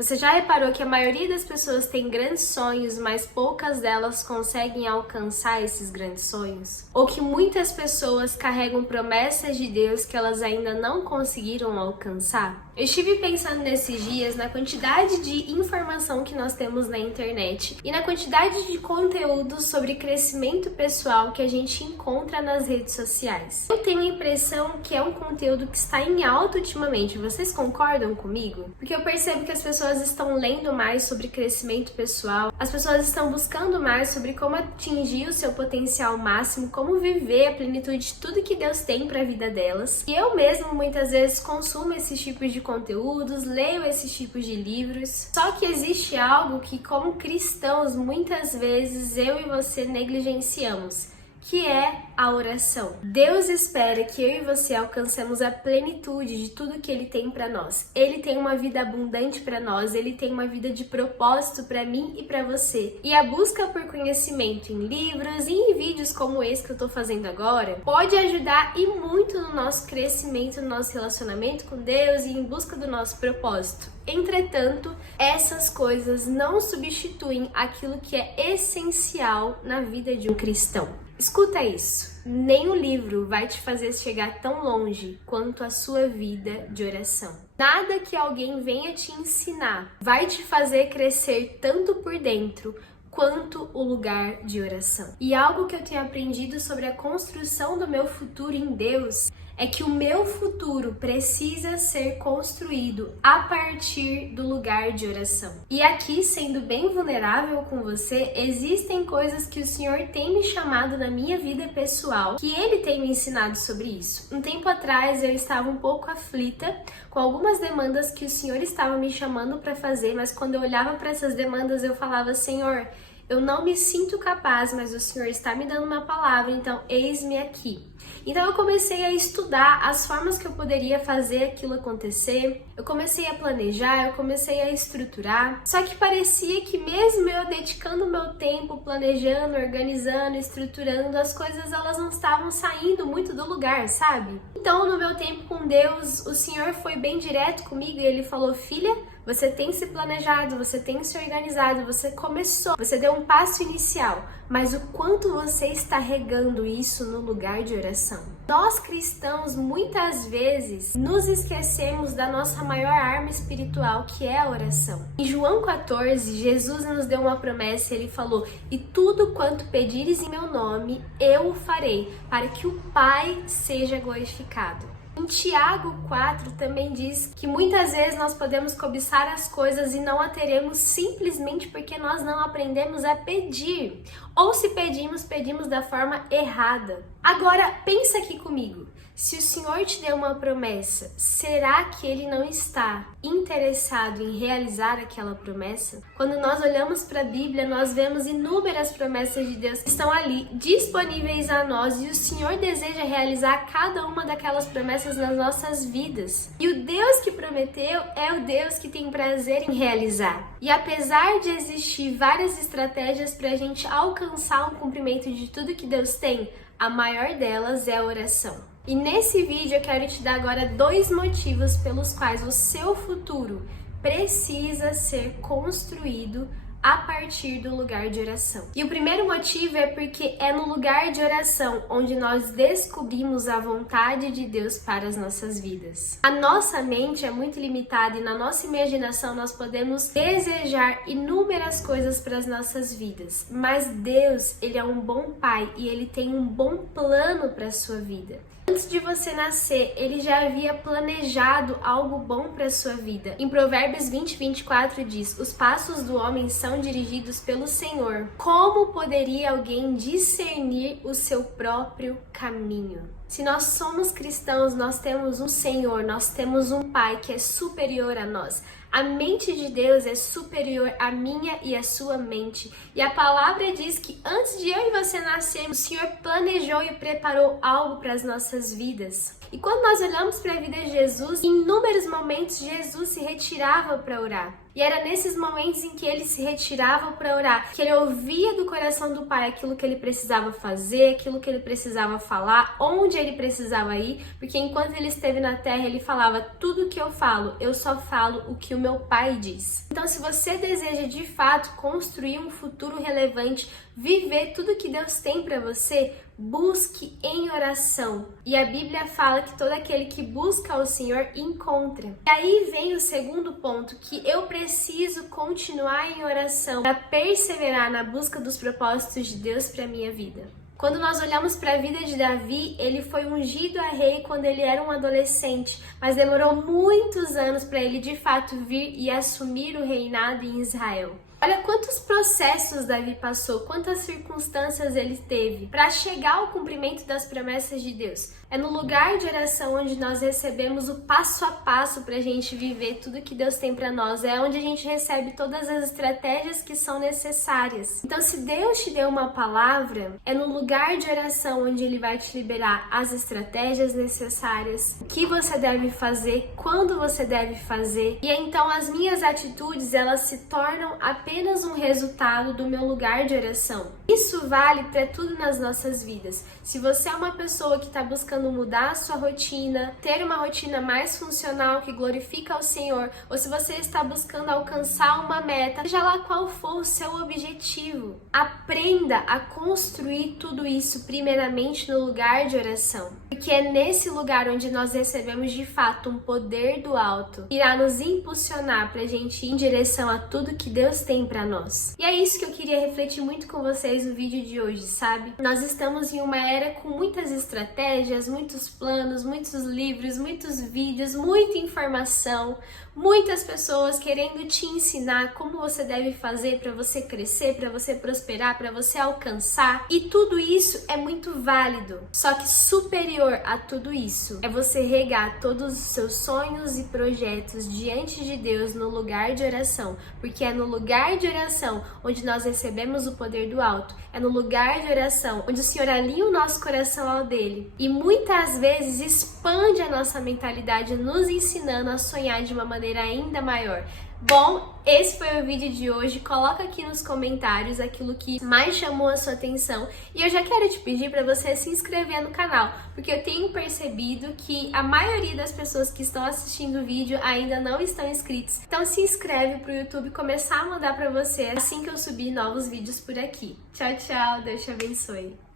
Você já reparou que a maioria das pessoas tem grandes sonhos, mas poucas delas conseguem alcançar esses grandes sonhos? Ou que muitas pessoas carregam promessas de Deus que elas ainda não conseguiram alcançar? Eu estive pensando nesses dias na quantidade de informação que nós temos na internet e na quantidade de conteúdo sobre crescimento pessoal que a gente encontra nas redes sociais. Eu tenho a impressão que é um conteúdo que está em alta ultimamente. Vocês concordam comigo? Porque eu percebo que as pessoas estão lendo mais sobre crescimento pessoal, as pessoas estão buscando mais sobre como atingir o seu potencial máximo, como viver a plenitude de tudo que Deus tem para a vida delas. E eu mesmo muitas vezes consumo esses tipos de conteúdos, leio esses tipos de livros. Só que existe algo que, como cristãos, muitas vezes eu e você negligenciamos, que é a oração. Deus espera que eu e você alcancemos a plenitude de tudo que Ele tem para nós. Ele tem uma vida abundante para nós, Ele tem uma vida de propósito para mim e para você. E a busca por conhecimento em livros e em vídeos como esse que eu tô fazendo agora pode ajudar e muito no nosso crescimento, no nosso relacionamento com Deus e em busca do nosso propósito. Entretanto, essas coisas não substituem aquilo que é essencial na vida de um cristão. Escuta isso, nem o livro vai te fazer chegar tão longe quanto a sua vida de oração. Nada que alguém venha te ensinar vai te fazer crescer tanto por dentro quanto o lugar de oração. E algo que eu tenho aprendido sobre a construção do meu futuro em Deus é que o meu futuro precisa ser construído a partir do lugar de oração. E aqui, sendo bem vulnerável com você, existem coisas que o Senhor tem me chamado na minha vida pessoal, que Ele tem me ensinado sobre isso. Um tempo atrás eu estava um pouco aflita com algumas demandas que o Senhor estava me chamando para fazer, mas quando eu olhava para essas demandas eu falava: Senhor, eu não me sinto capaz, mas o Senhor está me dando uma palavra, então eis-me aqui. Então eu comecei a estudar as formas que eu poderia fazer aquilo acontecer, eu comecei a planejar, eu comecei a estruturar, só que parecia que mesmo eu dedicando meu tempo, planejando, organizando, estruturando, as coisas elas não estavam saindo muito do lugar, sabe? Então no meu tempo com Deus, o Senhor foi bem direto comigo e Ele falou: filha, você tem se planejado, você tem se organizado, você começou, você deu um passo inicial, mas o quanto você está regando isso no lugar de oração? Nós cristãos muitas vezes nos esquecemos da nossa maior arma espiritual, que é a oração. Em João 14, Jesus nos deu uma promessa, Ele falou: e tudo quanto pedires em meu nome, eu o farei, para que o Pai seja glorificado. Em Tiago 4 também diz que muitas vezes nós podemos cobiçar as coisas e não a teremos simplesmente porque nós não aprendemos a pedir. Ou se pedimos, pedimos da forma errada. Agora, pensa aqui comigo. Se o Senhor te deu uma promessa, será que Ele não está interessado em realizar aquela promessa? Quando nós olhamos para a Bíblia, nós vemos inúmeras promessas de Deus que estão ali disponíveis a nós e o Senhor deseja realizar cada uma daquelas promessas nas nossas vidas. E o Deus que prometeu é o Deus que tem prazer em realizar. E apesar de existir várias estratégias para a gente alcançar o cumprimento de tudo que Deus tem, a maior delas é a oração. E nesse vídeo eu quero te dar agora 2 motivos pelos quais o seu futuro precisa ser construído a partir do lugar de oração. E o primeiro motivo é porque é no lugar de oração onde nós descobrimos a vontade de Deus para as nossas vidas. A nossa mente é muito limitada e na nossa imaginação nós podemos desejar inúmeras coisas para as nossas vidas, mas Deus, Ele é um bom Pai e Ele tem um bom plano para a sua vida. Antes de você nascer, Ele já havia planejado algo bom para a sua vida. Em Provérbios 20:24 diz: os passos do homem são dirigidos pelo Senhor. Como poderia alguém discernir o seu próprio caminho? Se nós somos cristãos, nós temos um Senhor, nós temos um Pai que é superior a nós. A mente de Deus é superior à minha e à sua mente. E a palavra diz que antes de eu e você nascermos, o Senhor planejou e preparou algo para as nossas vidas. E quando nós olhamos para a vida de Jesus, em inúmeros momentos Jesus se retirava para orar. E era nesses momentos em que ele se retirava para orar, que ele ouvia do coração do Pai aquilo que ele precisava fazer, aquilo que ele precisava falar, onde ele precisava ir, porque enquanto ele esteve na terra, ele falava: tudo que eu falo, eu só falo o que o o meu Pai diz. Então, se você deseja de fato construir um futuro relevante, viver tudo que Deus tem para você, busque em oração. E a Bíblia fala que todo aquele que busca ao Senhor encontra. E aí vem o segundo ponto, que eu preciso continuar em oração para perseverar na busca dos propósitos de Deus para minha vida. Quando nós olhamos para a vida de Davi, ele foi ungido a rei quando ele era um adolescente, mas demorou muitos anos para ele de fato vir e assumir o reinado em Israel. Olha quantos processos Davi passou, quantas circunstâncias ele teve para chegar ao cumprimento das promessas de Deus. É no lugar de oração onde nós recebemos o passo a passo para a gente viver tudo que Deus tem para nós. É onde a gente recebe todas as estratégias que são necessárias. Então, se Deus te deu uma palavra, é no lugar de oração onde Ele vai te liberar as estratégias necessárias, o que você deve fazer, quando você deve fazer. E então as minhas atitudes, elas se tornam apenas um resultado do meu lugar de oração. Isso vale para tudo nas nossas vidas. Se você é uma pessoa que está buscando mudar a sua rotina, ter uma rotina mais funcional que glorifica ao Senhor, ou se você está buscando alcançar uma meta, seja lá qual for o seu objetivo, aprenda a construir tudo isso primeiramente no lugar de oração. Porque é nesse lugar onde nós recebemos de fato um poder do alto, que irá nos impulsionar para a gente ir em direção a tudo que Deus tem para nós. E é isso que eu queria refletir muito com vocês no vídeo de hoje, sabe? Nós estamos em uma era com muitas estratégias, muitos planos, muitos livros, muitos vídeos, muita informação, muitas pessoas querendo te ensinar como você deve fazer para você crescer, para você prosperar, para você alcançar. E tudo isso é muito válido. Só que superior a tudo isso é você regar todos os seus sonhos e projetos diante de Deus no lugar de oração, porque é no lugar de oração onde nós recebemos o poder do alto. É no lugar de oração onde o Senhor alinha o nosso coração ao dele e muitas vezes expande a nossa mentalidade, nos ensinando a sonhar de uma maneira ainda maior. Bom, esse foi o vídeo de hoje. Coloca aqui nos comentários aquilo que mais chamou a sua atenção. E eu já quero te pedir para você se inscrever no canal, porque eu tenho percebido que a maioria das pessoas que estão assistindo o vídeo ainda não estão inscritos. Então se inscreve para o YouTube começar a mandar para você assim que eu subir novos vídeos por aqui. Tchau, tchau. Deus te abençoe.